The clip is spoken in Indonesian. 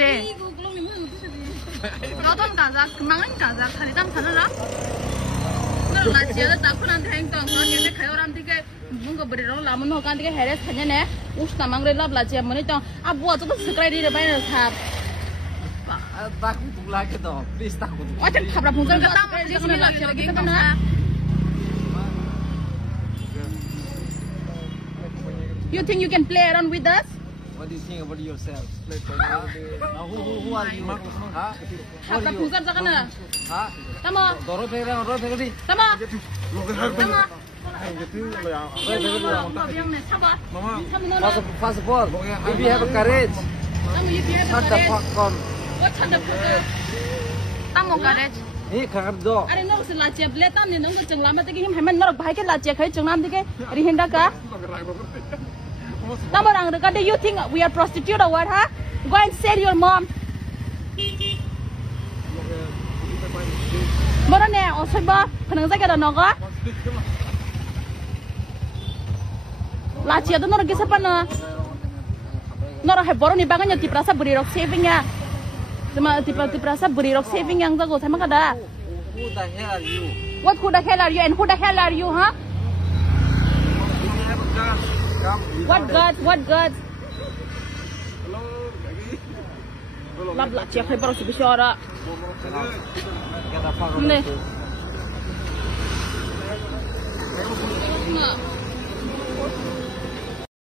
deh. Nonton kazak, kemangan kazak, hari tam sana lah. Nol lacia ada takut nanti hang tong, kalau kita kayak orang tiga, bunga beri orang lama nih, kan tiga heres hanya nih, tamang relap lacia mana tong, abu aja tuh sekali di depan resap. Takut lagi dong, please takut. Oh, jangan kabrak muncul kita di sana lacia lagi kita mana? You think you can play around with us? What do you think about yourself? Who are you? Huh? Kabrak muncul kita mana? Huh? Tama. Dorong pegel di. Tama. Tama. First of all, if you have a courage, shut the fuck up. What shut the fuck up? Tamo courage. Ini kakak do. Are nong se lacia bletan ni nong jeng lama tegi him hemen norok bahai ke lacia kai jeng nam tegi rihinda ka. Tamo rang dekat do you think we are prostitute or what, huh? Go and say to your mom. Mana ne osoi ba penang saya kada nogo. Lacia tu norok kisah pana. Norok hai boron ni bangan yang tiprasa beri rok saving ya. Cuma tiprasa beri rok saving yang tu sama kada. Who the hell are you? What who the hell are you and who the hell are you, huh? What God? What God? Lab lacia kai baru sebesar. Get the fuck Nih. out.